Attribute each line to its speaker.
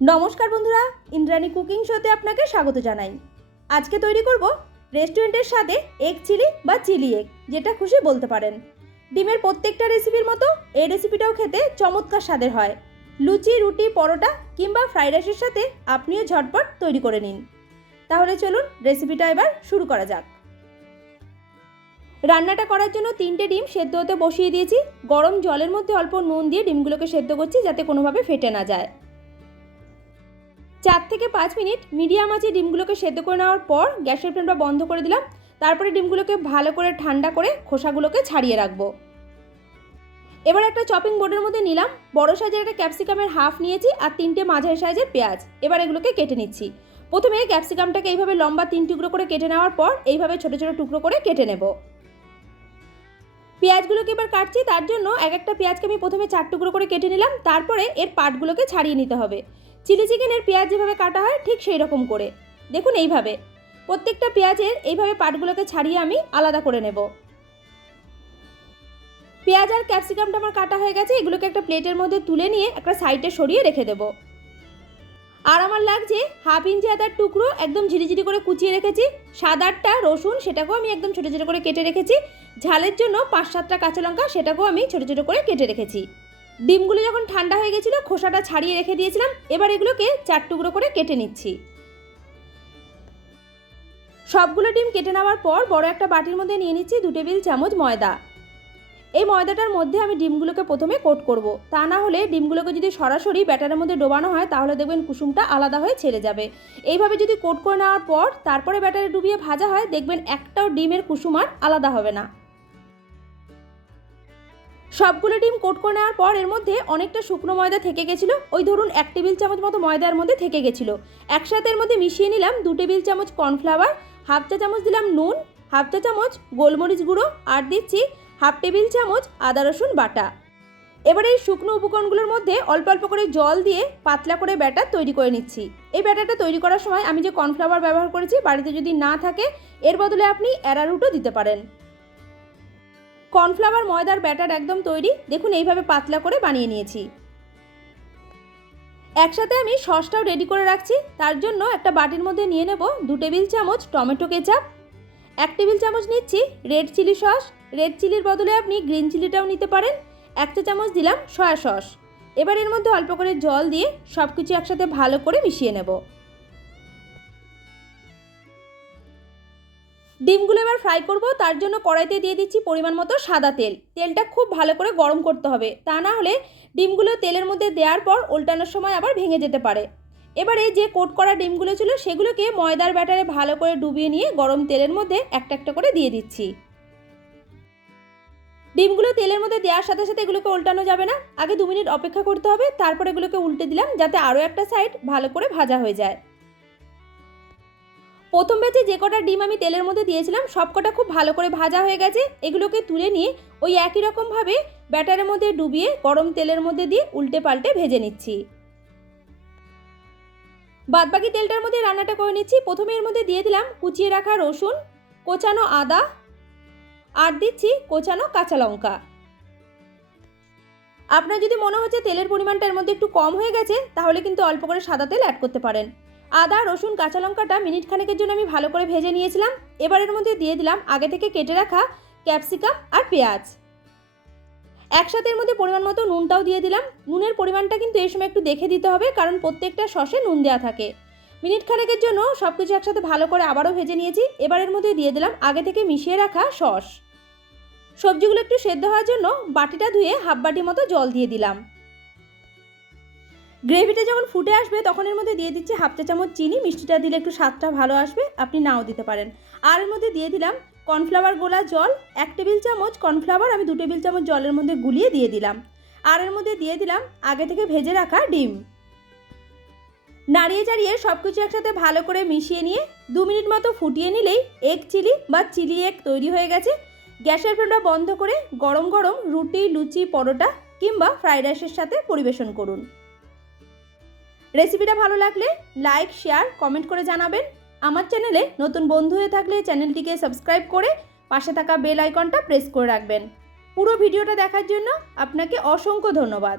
Speaker 1: নমস্কার বন্ধুরা, ইন্দ্রাণী কুকিং শোতে আপনাকে স্বাগত জানাই। আজকে তৈরি করব রেস্টুরেন্টের সাথে এগ চিলি বা চিলি এগ, যেটা খুশি বলতে পারেন। ডিমের প্রত্যেকটা রেসিপির মতো এই রেসিপিটাও খেতে চমৎকার স্বাদের হয়। লুচি, রুটি, পরোটা কিংবা ফ্রাইড রাইসের সাথে আপনিও ঝটপট তৈরি করে নিন। তাহলে চলুন রেসিপিটা এবার শুরু করা যাক। রান্নাটা করার জন্য তিনটে ডিম সেদ্ধ হতে বসিয়ে দিয়েছি। গরম জলের মধ্যে অল্প নুন দিয়ে ডিমগুলোকে সেদ্ধ করছি যাতে কোনোভাবে ফেটে না যায়। চার থেকে পাঁচ মিনিট মিডিয়াম আঁচে ডিমগুলোকে সেদ্ধ করে নেওয়ার পর গ্যাসের ফ্লেমটা বন্ধ করে দিলাম। তারপরে ডিমগুলোকে ভালো করে ঠান্ডা করে খোসাগুলোকে ছাড়িয়ে রাখব। এবার একটা চপিং বোর্ডের মধ্যে নিলাম। বড় সাইজের একটা ক্যাপসিকামের হাফ নিয়েছি আর তিনটে মাঝারি সাইজের পেঁয়াজ। এবার এগুলোকে কেটে নিচ্ছি। প্রথমে ক্যাপসিকামটাকে এইভাবে লম্বা তিন টুকরো করে কেটে নেওয়ার পর এইভাবে ছোটো ছোটো টুকরো করে কেটে নেব। পেঁয়াজগুলোকে এবার কাটছি, তার জন্য এক একটা পেঁয়াজকে আমি প্রথমে চার টুকরো করে কেটে নিলাম, তারপরে এর পাটগুলোকে ছাড়িয়ে নিতে হবে। চিলি চিকেনের পেঁয়াজ যেভাবে কাটা হয়, ঠিক সেই রকম করে। দেখুন এইভাবে। প্রত্যেকটা পেঁয়াজের এইভাবে পাটগুলোকে ছাড়িয়ে আমি আলাদা করে নেব। পেঁয়াজ আর ক্যাপসিকামটা আমার কাটা হয়ে গেছে, এগুলোকে একটা প্লেটের মধ্যে তুলে নিয়ে একটা সাইডে সরিয়ে রেখে দেবো। আর আমার লাগছে হাফ ইঞ্চি আদার টুকরো, একদম ঝিরিঝিরি করে কুচিয়ে রেখেছি। সাদারটা রসুন, সেটাকেও আমি একদম ছোটো ছোটো করে কেটে রেখেছি। ঝালের জন্য পাঁচ সাতটা কাঁচা লঙ্কা সেটাকেও আমি ছোটো ছোটো করে কেটে রেখেছি। ডিমগুলো যখন ঠান্ডা হয়ে গেছিল, খোসাটা ছাড়িয়ে রেখে দিয়েছিলাম, এবার এগুলোকে চার টুকরো করে কেটে নিচ্ছি। সবগুলো ডিম কেটে নেওয়ার পর বড় একটা বাটির মধ্যে নিয়ে নিচ্ছি দু টেবিল চামচ ময়দা। এই ময়দাটার মধ্যে আমি ডিমগুলোকে প্রথমে কোট করব। তা না হলে ডিমগুলোকে যদি সরাসরি ব্যাটারের মধ্যে ডোবানো হয়, তাহলে দেখবেন কুসুমটা আলাদা হয়ে ছেড়ে যাবে। এইভাবে যদি কোট করে নেওয়ার পর তারপরে ব্যাটারে ডুবিয়ে ভাজা হয়, দেখবেন একটাও ডিমের কুসুম আর আলাদা হবে না। সবগুলো ডিম কোট করে নেওয়ার পর এর মধ্যে অনেকটা শুকনো ময়দা থেকে গেছিল। ওই ধরুন এক টেবিল চামচ মতো ময়দার মধ্যে থেকে গেছিল। একসাথে এর মধ্যে মিশিয়ে নিলাম দু টেবিল চামচ কর্নফ্লাওয়ার, হাফ চা চামচ দিলাম নুন, হাফ চা চামচ গোলমরিচ গুঁড়ো, আর দিচ্ছি হাফ টেবিল চামচ আদা রসুন বাটা। এবার এই শুকনো উপকরণগুলোর মধ্যে অল্প অল্প করে জল দিয়ে পাতলা করে ব্যাটার তৈরি করে নিচ্ছি। এই ব্যাটারটা তৈরি করার সময় আমি যে কর্নফ্লাওয়ার ব্যবহার করেছি, বাড়িতে যদি না থাকে, এর বদলে আপনি অ্যারারুটও দিতে পারেন। কর্নফ্লাওয়ার ময়দার ব্যাটার একদম তৈরি। দেখুন, এইভাবে পাতলা করে বানিয়ে নিয়েছি। একসাথে আমি সসটাও রেডি করে রাখছি। তার জন্য একটা বাটির মধ্যে নিয়ে নেব দু টেবিল চামচ টমেটো কেচাপ। এক টেবিল চামচ নিচ্ছি রেড চিলি সস। রেড চিলির বদলে আপনি গ্রিন চিলিটাও নিতে পারেন। এক চা চামচ দিলাম সয়া সস এবার এর মধ্যে অল্প করে জল দিয়ে সব কিছু একসাথে ভালো করে মিশিয়ে নেব। ডিমগুলো এবার ফ্রাই করব, তার জন্য কড়াইতে দিয়ে দিচ্ছি পরিমাণ মতো সাদা তেল। তেলটা খুব ভালো করে গরম করতে হবে, তা না হলে ডিমগুলো তেলের মধ্যে দেওয়ার পর উল্টানোর সময় আবার ভেঙে যেতে পারে। এবারে যে কোট করা ডিমগুলো ছিল, সেগুলোকে ময়দার ব্যাটারে ভালো করে ডুবিয়ে নিয়ে গরম তেলের মধ্যে একটা একটা করে দিয়ে দিচ্ছি। ডিমগুলো তেলের মধ্যে দেওয়ার সাথে সাথে এগুলোকে উল্টানো যাবে না। আগে দু মিনিট অপেক্ষা করতে হবে, তারপর এগুলোকে উল্টে দিলাম যাতে আরও একটা সাইড ভালো করে ভাজা হয়ে যায়। প্রথম ব্যাচে যে কটা ডিম আমি তেলের মধ্যে দিয়েছিলাম, সব কটা খুব ভালো করে ভাজা হয়ে গেছে। এগুলোকে তুলে নিয়ে ওই একই রকমভাবে ব্যাটারের মধ্যে ডুবিয়ে গরম তেলের মধ্যে দিয়ে উল্টে পাল্টে ভেজে নিচ্ছি। বাদবাকি তেলটার মধ্যে রান্নাটা করে নিচ্ছি। প্রথমে এর মধ্যে দিয়ে দিলাম কুচিয়ে রাখা রসুন, কোচানো আদা আর দিচ্ছি কোচানো কাঁচা লঙ্কা। আপনার যদি মনে হচ্ছে তেলের পরিমাণটা এর মধ্যে একটু কম হয়ে গেছে, তাহলে কিন্তু অল্প করে সাদা তেল অ্যাড করতে পারেন। আদা, রসুন, কাঁচা লঙ্কাটা মিনিট খানেকের জন্য আমি ভালো করে ভেজে নিয়েছিলাম। এবার এর মধ্যে দিয়ে দিলাম আগে থেকে কেটে রাখা ক্যাপসিকাম আর পেঁয়াজ। একসাথে এর মধ্যে পরিমাণ মতো নুনটাও দিয়ে দিলাম। নুনের পরিমাণটা কিন্তু এই সময় একটু দেখে দিতে হবে, কারণ প্রত্যেকটা সসে নুন দেওয়া থাকে। মিনিট খানেকের জন্য সব কিছু একসাথে ভালো করে আবারও ভেজে নিয়েছি। এবার এর মধ্যে দিয়ে দিলাম আগে থেকে মিশিয়ে রাখা সস। সবজিগুলো একটু সেদ্ধ হওয়ার জন্য বাটিটা ধুয়ে হাফ বাটি মতো জল দিয়ে দিলাম। গ্রেভিটা যখন ফুটে আসবে, তখন এর মধ্যে দিয়ে দিচ্ছি হাফ চা চামচ চিনি। মিষ্টিটা দিলে একটু স্বাদটা ভালো আসবে, আপনি নাও দিতে পারেন। আর এর মধ্যে দিয়ে দিলাম কর্নফ্লাওয়ার গোলা জল। এক টেবিল চামচ কর্নফ্লাওয়ার আমি দু টেবিল চামচ জলের মধ্যে গুলিয়ে দিয়ে দিলাম। আর এর মধ্যে দিয়ে দিলাম আগে থেকে ভেজে রাখা ডিম। নাড়িয়ে চাড়িয়ে সব কিছু একসাথে ভালো করে মিশিয়ে নিয়ে দু মিনিট মতো ফুটিয়ে নিলেই এগ চিলি বা চিলি এগ তৈরি হয়ে গেছে। গ্যাসের ফ্লেমটা বন্ধ করে গরম গরম রুটি, লুচি, পরোটা কিংবা ফ্রাইড রাইসের সাথে পরিবেশন করুন। রেসিপিটা ভালো লাগলে লাইক, শেয়ার, কমেন্ট করে জানাবেন। আমার চ্যানেলে নতুন বন্ধু হয়ে থাকলে চ্যানেলটিকে সাবস্ক্রাইব করে পাশে থাকা বেল আইকনটা প্রেস করে রাখবেন। পুরো ভিডিওটা দেখার জন্য আপনাকে অসংখ্য ধন্যবাদ।